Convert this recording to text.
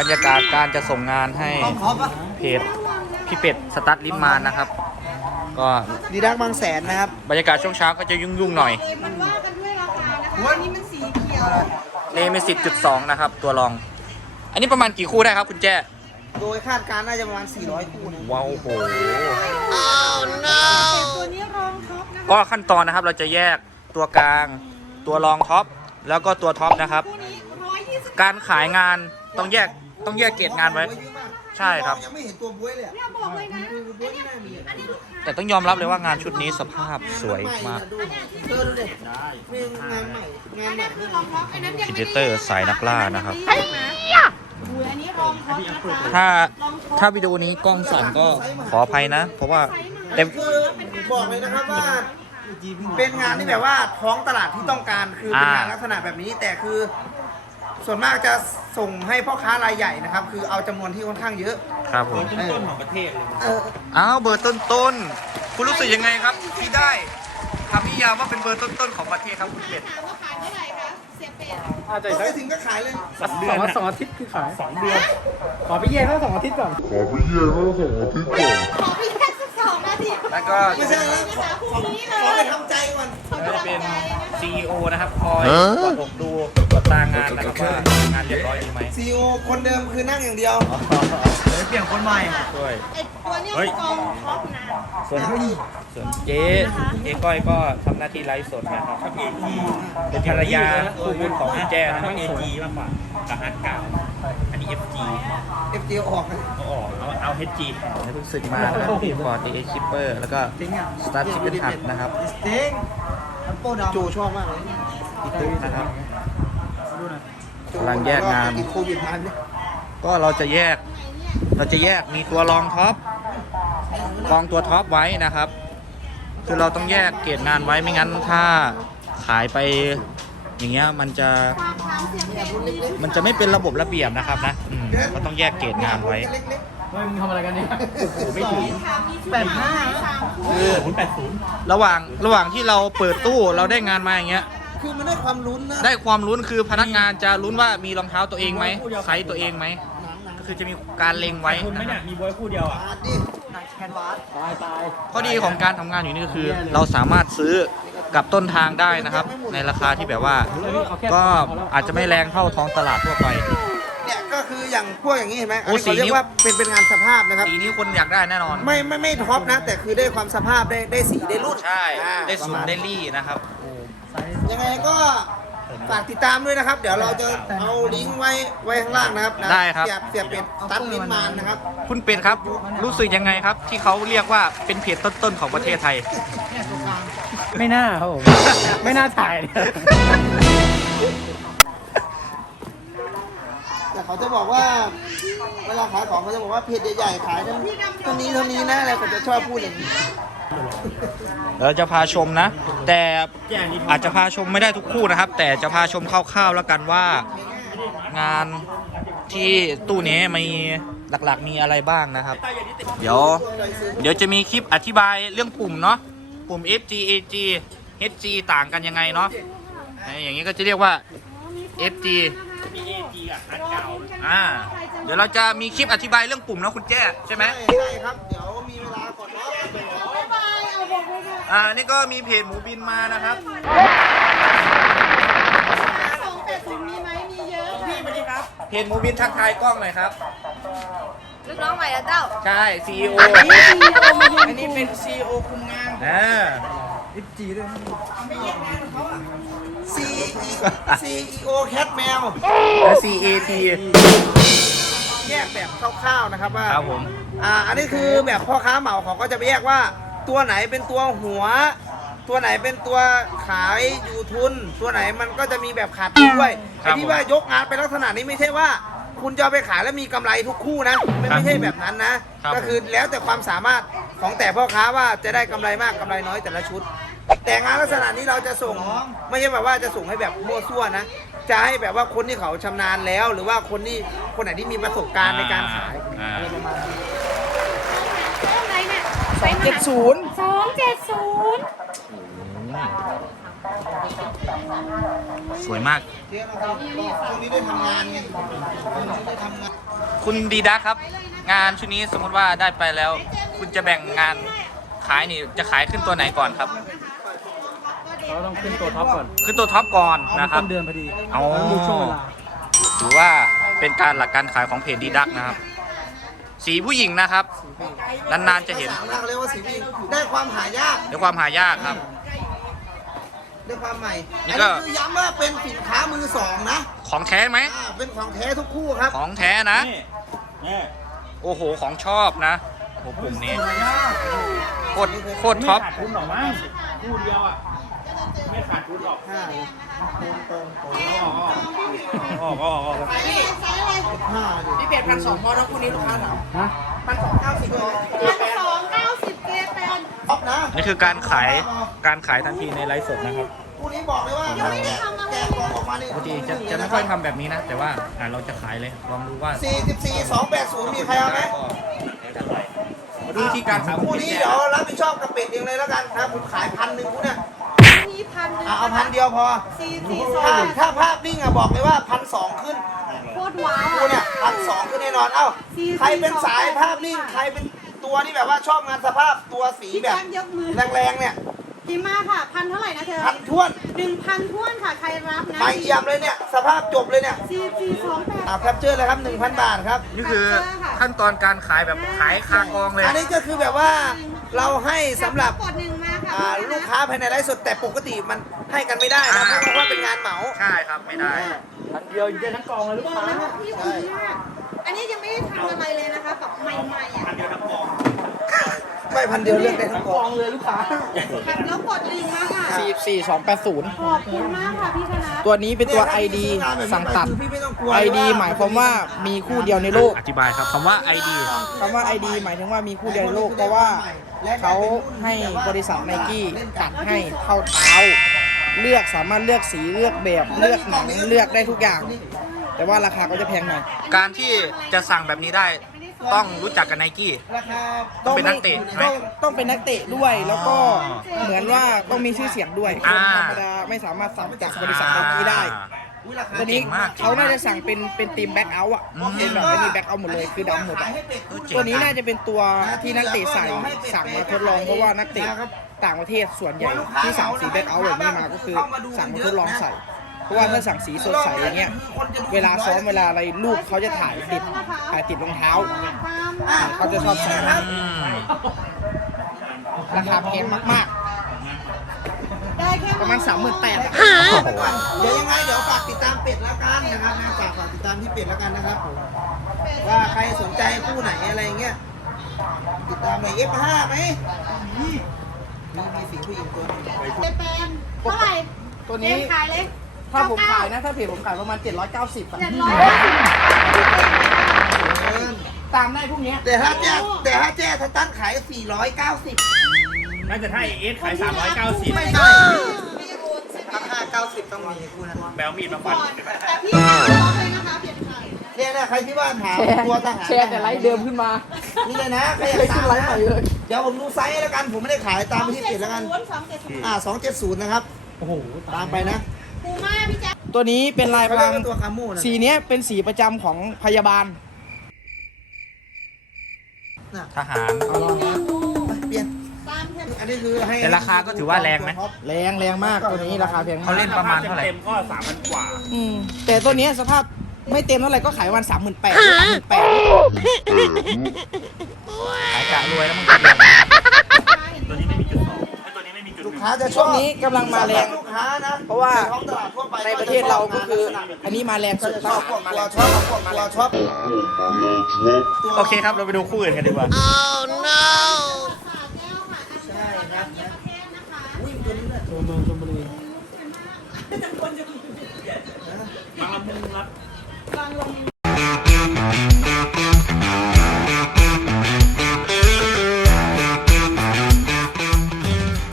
บรรยากาศการจะส่งงานให้ต้องขอปะเพจพี่เป็ดสตัดลิมมานนะครับ ก็ดีดักบางแสนนะครับ บรรยากาศช่วงเช้าก็จะยุ่งๆหน่อยเลยมันว่ากันด้วยราคานะคะอันนี้มันสีเขียวเลเมสิจุดสองนะครับ ตัวรอง อันนี้ประมาณกี่คู่ได้ครับคุณแจ้ โดยคาดการณ์น่าจะประมาณ 400 คู่นะว้าวโหแต่ตัวนี้รองท็อปนะคะก็ขั้นตอนนะครับเราจะแยกตัวกลาง ตัวรองท็อปแล้วก็ตัวท็อปนะครับ คู่นี้ร้อยยี่สิบการขายงานต้องแยก ต้องแยกเกรดงานไว้ ใช่ครับ ยังไม่เห็นตัวบ้วยเลยอะเนี่ยบอกเลยนะคือบ้วยไม่น่ามีอะอันนี้ลูกค้าแต่ต้องยอมรับเลยว่างานชุดนี้สภาพสวยมากดูเธอดูดิเป็นงานใหม่งานอันใหม่นั้นคือรองท็อปอันนั้นยังไม่อีดิเตอร์สายนักล่านะครับอุ้ยอันนี้รองท็อปนะคะถ้าถ้าวิดีโอนี้กล้องสั่นก็ขออภัยนะ เพราะว่าเต็ม คือบอกเลยนะครับว่า เป็นงานที่แบบว่าท้องตลาดที่ต้องการคือเป็นงานลักษณะแบบนี้แต่คือ ส่วนมากจะ ส่งให้พ่อค้ารายใหญ่นะครับ คือเอาจำนวนที่ค่อนข้างเยอะ ครับผมต้นของประเทศเลยเอออ้าวเบอร์ต้นๆคุณรู้สึกยังไงครับ ที่ได้คำนิยามว่าเป็นเบอร์ต้นๆของประเทศครับคุณเป็ดถามว่าขายเท่าไหร่คะ เสียเป็ดก็ไปถึงก็ขายเลย สองอาสองอาทิตย์คือขายสองเดือน ขอไปเย่เขาสองอาทิตย์ก่อน ขอไปเยี่ยมเขาส่งอาทิตย์ก่อน ขอพี่แค่สักสองนาทีแล้วก็ไม่ใช่แล้วขอขอขอไปทำใจก่อนก็จะเป็น CEO นะครับ คอยตรวจอกดูตรวจตางานนะครับว่า คนเดิมคือนั่งอย่างเดียวเปลี่ยนคนใหม่ ด้วย ไอตัวเนี้มันกองท็อปนะส่วนส่วนเจ๊เจ๊ก้อยก็ทำหน้าที่ไลฟ์สดนะครับเป็นภรรยาคู่บุญของคุณแจ้นะครับ เอจีมากกว่ากับฮัทเก่าอันนี้ FG FG ออกนะเอาออกเอาเอา HG แล้วรู้สึกมานะครับฟอร์ตีเอชิปเปอร์แล้วก็สตาร์ทชิปเป็นหัดนะครับเต็งโจชอบมากเลยพี่ตุ๊กนะครับ กำลังแยกงาน ติดโควิดมาเนี่ยก็เราจะแยก เราจะแยกมีตัวรองท็อปกองตัวท็อปไว้นะครับ คือเราต้องแยกเกรดงานไว้ไม่งั้นถ้าขายไปอย่างเงี้ยมันจะฝากถามเสียเป็ดมันจะไม่เป็นระบบระเบียบนะครับนะอืมก็ต้องแยกเกรดงานไว้เล็กเฮ้ยมึงทำอะไรกันเนี่ยโอ้โหไม่ถึงค่ะมีชุดขายสามคู่คือศูนย์แปดศูนย์ระหว่างระหว่างที่เราเปิดตู้เราได้งานมาอย่างเงี้ยๆ คือมันได้ความลุ้นนะได้ความลุ้นคือพนักงานจะลุ้นว่ามีรองเท้าตัวเองไหมไซส์ตัวเองไหมก็คือจะมีการเล็งไว้คุณไม่นะคเนี่รับยมีบอยคู่เดียวอะอาดิหนักแคนวาสตายตายข้อดีของการทำงานอยู่นี่ก็คือ เราสามารถซื้อกับต้นทางได้นะครับ ในราคาที่แบบว่า ก็อาจจะไม่แรงเท่าท้องตลาดทั่วไป เนี่ยก็คืออย่างพวกอย่างนี้เห็นไหมโอ้อันนี้เขาเรียสีนิ้กว ว่าเป็นเป็นงานสภาพนะครับ สีนี้คนอยากได้แน่นอน ไม่ไม่ไม่ท็อปนะ แต่คือได้ความสภาพได้ได้สีได้รุ่นใช่ อ่าได้สูประงมาณได้รี่นะครับ ยังไงก็ฝากติดตามด้วยนะครับ เดี๋ยวเราจะเอาลิงก์ไว้ไว้ข้างล่างนะครับนะได้ครับ เสียบเสียบเป็ดตัดลิ้นมานนะครับ คุณเป็ดครับ รู้สึกยังไงครับ ที่เขาเรียกว่าเป็นเพจต้นๆของประเทศไทย ไม่น่าครับผม ไม่น่าถ่ายเลยแต่เขาจะบอกว่าเวลาขายของเขาจะบอกว่าเพจใหญ่ๆขายเท่านี้เท่านี้เท่านี้นะอะไรเขาจะชอบพูดอย่างนี้ เราจะพาชมนะ แต่อาจจะพาชมไม่ได้ทุกคู่นะครับ แต่จะพาชมคร่าวๆแล้วกันว่า งานที่ตู้นี้มีหลักๆ มีอะไรบ้างนะครับ เดี๋ยว เดี๋ยวจะมีคลิปอธิบายเรื่องปุ่มเนาะปุ่ม FG AG HG ต่างกันยังไงเนาะอย่างนี้ก็จะเรียกว่า FG มี AG อะฮัทเก่าอ่า เดี๋ยวเราจะมีคลิปอธิบายเรื่องปุ่มนะคุณแจ้ใช่ไหมใช่ใช่ครับ เดี๋ยวมี อกเลยค่ะอ่านี่ก็มีเพจหมูบินมานะครับ สองแต่ศูนย์มีไหมมีเยอะพี่มาดิครับเพจหมูบินทักทายกล้องหน่อยครับ ลูกน้องใหม่แล้วเจ้า ใช่ CEO อันนี้เป็น CEO คุมงานอ่า C CEO Cat แมวและ CAT แยกแบบคร่าวๆนะครับว่าครับผม อ่าอันนี้คือแบบพ่อค้าเหมาเขาก็จะไปแยกว่า ตัวไหนเป็นตัวหัว ตัวไหนเป็นตัวขายอยู่ทุน ตัวไหนมันก็จะมีแบบขาดทุนด้วยครัไอ้บที่ว่ายกงานไปลักษณะนี้ไม่ใช่ว่า คุณจะเอาไปขายแล้วมีกำไรทุกคู่นะไม่ครับไม่ใช่แบบนั้นนะ ครับก็คือแล้วแต่ความสามารถของแต่พ่อค้าว่าจะได้กำไรมากกำไรน้อยแต่ละชุด แต่งานลักษณะนี้เราจะส่งไม่ใช่แบบว่าจะส่งให้แบบมั่วซั่วนะจะให้แบบว่าคนที่เขาชำนาญแล้ว หรือว่าคนที่คนไหนที่มีประสบการณ์ในการขายอ่า อะไรประมาณนี้ เท่าไหร่เนี่ย สองเจ็ดศูนย์สองเจ็ดศูนย์สวยมากช่วงนี้ได้ทำงานไงช่วงนี้ได้ทำงานคุณดีดักครับ งานชุดนี้สมมติว่าได้ไปแล้ว คุณจะแบ่งงานขายนี่จะขายขึ้นตัวไหนก่อนครับ เราต้องขึ้นตัวท็อปก่อนขึ้นตัวท็อปก่อนเอานะครัต้บนเดือนพอดีเอาแล้วดูช่วงเวลาถือว่าเป็นการหลักการขายของเพจดีดักนะครับ สีผู้หญิงนะครับ นานๆจะเห็น ภาษาเราเรียกว่าสีพิงได้ความหายากด้วยความหายากครับ ได้ความใหม่นี่อันก็ นี้คือย้ำว่าเป็นสินค้ามือสองนะของแท้ไหม อ่าเป็นของแท้ทุกคู่ครับของแท้นะโอ้โห ของชอบนะโอ้โหปุ่มนี้ โคตรโคตรท็อปไม่ขาดทุนหรอกมั้งคู่เดียวอะไม่ ขาดทุนหรอกห้าออกออกออกห้าดิพี่เป็ดพันสองพอแล้วคู่นี้ลูกค้าถามฮะพันสองเก้าสิบเลยพันสองเก้าสิบเกแปนท็อปนะนี่คือการขายการขายทันทีในไลฟ์สดนะครับคู่นี้บอกเลยว่าแกะกล่องออกมานี่ปกติจะจะไม่ค่อยทำแบบนี้นะ แต่ว่าอะเราจะขายเลยลองดูว่าสี่สิบสี่สองแปดศูนย์มีใครเอาไหมมาดูวิธีการขายของคู่พี่นี้แจ๊เดี๋ยวรับผิดชอบกับเป็ดเองเลยแล้วกันครับผมขายพันหนึ่งคู่เนี่ยมี พันหนึ่งอะเอาพันเดียวพอ สี่สี่สอถ้างถ้าภาพนิ่งอะบอกเลยว่าพันสองขึ้นโคตรว้าวคู่เนี่ยพันสองขึ้นแน่นอน เอ้าสี่ใครเป็นสายสี่สองภาพนิ่ง ใครเป็นตัวที่แบบว่าชอบงานสภาพตัวสีพี่แบบแจ๊คยกมือ แรงๆเนี่ย ดีมากค่ะพันเท่าไหร่นะเธอพันท้วน หนึ่งพันท้วนค่ะใครรับนะไม่เยี่ยมเลยเนี่ย สภาพจบเลยเนี่ยสี่สี่สองแปด อ่าแคปเจอร์เลยครับ 1,000 บาทครับ นี่คือขั้นตอนการขายแบบขายคากองเลย อันนี้ก็คือแบบว่าเราให้สำหรับกดหนึ่งมาค่ะอ่าลูกค้าภายในไลฟ์สดแต่ปกติมันให้กันไม่ได้นะอ่าเพราะว่าเป็นงานเหมา ใช่ครับไม่ได้พันเดียวได้ทั้งกองเลยลูกบอกค้าเลยว่าพี่ดีมากอันนี้ยังไม่ได้ทำอะไรเลยนะคะแบบใหม่ๆอะ ไม่พันเดียวเลือกได้ทั้งกกอองงเลยลูกค้าแบบแล้วกดหนึ่งมาค่ะสี่สี่สองแปดศูนย์ขอบคุณมากค่ะพี่ธนัทตัวนี้เป็นตัว ID สั่งตัด ID หมายความว่ามีคู่เดียวในโลกอธิบายครับคำว่า ID คำว่า ID หมายถึงว่ามีคู่เดียวในโลกเพราะว่าเขาให้บริษัทไนกี้ตัดให้เข้าเท้า เลือกสามารถเลือกสีเลือกแบบเลือกหนังเลือกได้ทุกอย่าง แต่ว่าราคาก็จะแพงหน่อย การที่จะสั่งแบบนี้ได้ ต้องรู้จักกับไนกี้ ราคาต้องเป็นนักเตะไหมต้องต้องเป็นนักเตะด้วย แล้วก็เหมือนว่าต้องมีชื่อเสียงด้วยคอ่านธรรมดาไม่สามารถสั่งจากบริษัทไนกี้ได้อุ๊ยราคาตัวนี้เจ๋งมากเขาน่าจะสั่งเป็นเป็นทีมแบ็คเอาท์อะอืม เป็นแบบไม่มีแบ็คเอาท์หมดเลยคือดำหมดอะเออเจ๋งตัวนี้นะน่าจะเป็นตัวที่นักเตะใส่สั่งมาทดลองเพราะว่านักเตะต่างประเทศส่วนใหญ่ที่สั่งสีแบ็คเอาท์แบบนี้มาก็คือสั่งมาทดลองใส่เพ ราะว่าถ้าสั่งสีสดใสอย่างเงี้ยเวลาซ้อมเวลาอะไรลูกเขาจะถ่ายติดถ่ายติดรองเท้าอะเขาจะชอบใส่ครับอืมราคาแพงมากได้แค่ๆประมาณสามหมื่นแปดอะเดี๋ยวยังไงเดี๋ยวฝากติดตามเป็ดแล้วกันนะครับนะฝากฝากติดตามที่เป็ดแล้วกันนะครับผมว่าใครสนใจคู่ไหนอะไรเงี้ยติดตามใน F5 ไหมอืมมีมีสีผู้หญิงตัวหนึงเจแปนเท่าไหร่ตัวนี้เจมขายเลย ถ้าผมขายนะ ถ้าเพจผมขายประมาณ 790อะเจ็ดร้อยเออตามได้พวกเนี้ยแต่ถ้าแจ้แต่ถ้าแจ้ถ้าตั้งขาย 490 น่าจะให้เอสขาย 390ไม่ใช่ราคา90 ต้องมีคู่นั้นแบลมีดมาฟันแต่พี่ไม่ร้องเลยนะคะเปลี่ยนขายเนี่ยนะใครที่ว่าถามแชร์ตัวทหารแชร์แต่ไลฟ์เดิมขึ้นมานี่เลยนะใครอยากเลยตาขึ้มนไลฟ์นะใหม่เลยเดี๋ยวผมดูไซส์แล้วกัน ผมไม่ได้ขายตามที่ติดแล้วกัน สองเจ็ดศูนย์อ่า270 นะครับ โอ้โหตามไปนะปูม่าพี่แจ๊ค ตัวนี้เป็นลายพเขาเรีรายกงว่าตัวคามูนะสีเนี้ยเป็นสีประจำของพยาบาลทหารเปลี่ยนตามเถอะอันนี้คือให้แต่ราคาก็ถือว่าแรงไหม แรงแรงมากตัวนี้ราคาแพงมาเขากเล่นประมาณเท่าไหร่ เต็มๆก็3,000กว่า อืมแต่ตัวเนี้ยสภาพไม่เต็มเท่าไหร่ก็ขายวันสามหมื่นแปดสามหมื่นแปดขายกะรวยแล้วมึงคนเดียวตัวนี้ไม่มีจุดสองไอ้ตัวนี้ไม่มีจุดหลูกนึ่งค้าจะชช่อวงบนี้กำลังมาแรงลูก ค้านะเพราะว่าท้องตลาดทั่วไปในประเทศเราก็คืออันนี้มาแรงสุดชอบพวกมาตัแรวงชอบพวกตัวชอบโอเคครับเราไปดูคู่อื่นกันดีกว่าขาแก้วค่ะอันใช่ครับประเทศนะคะอุ้ยตัวนี้เนี่ยตัวเมืองชลบุรีบางลำพูรับบางลง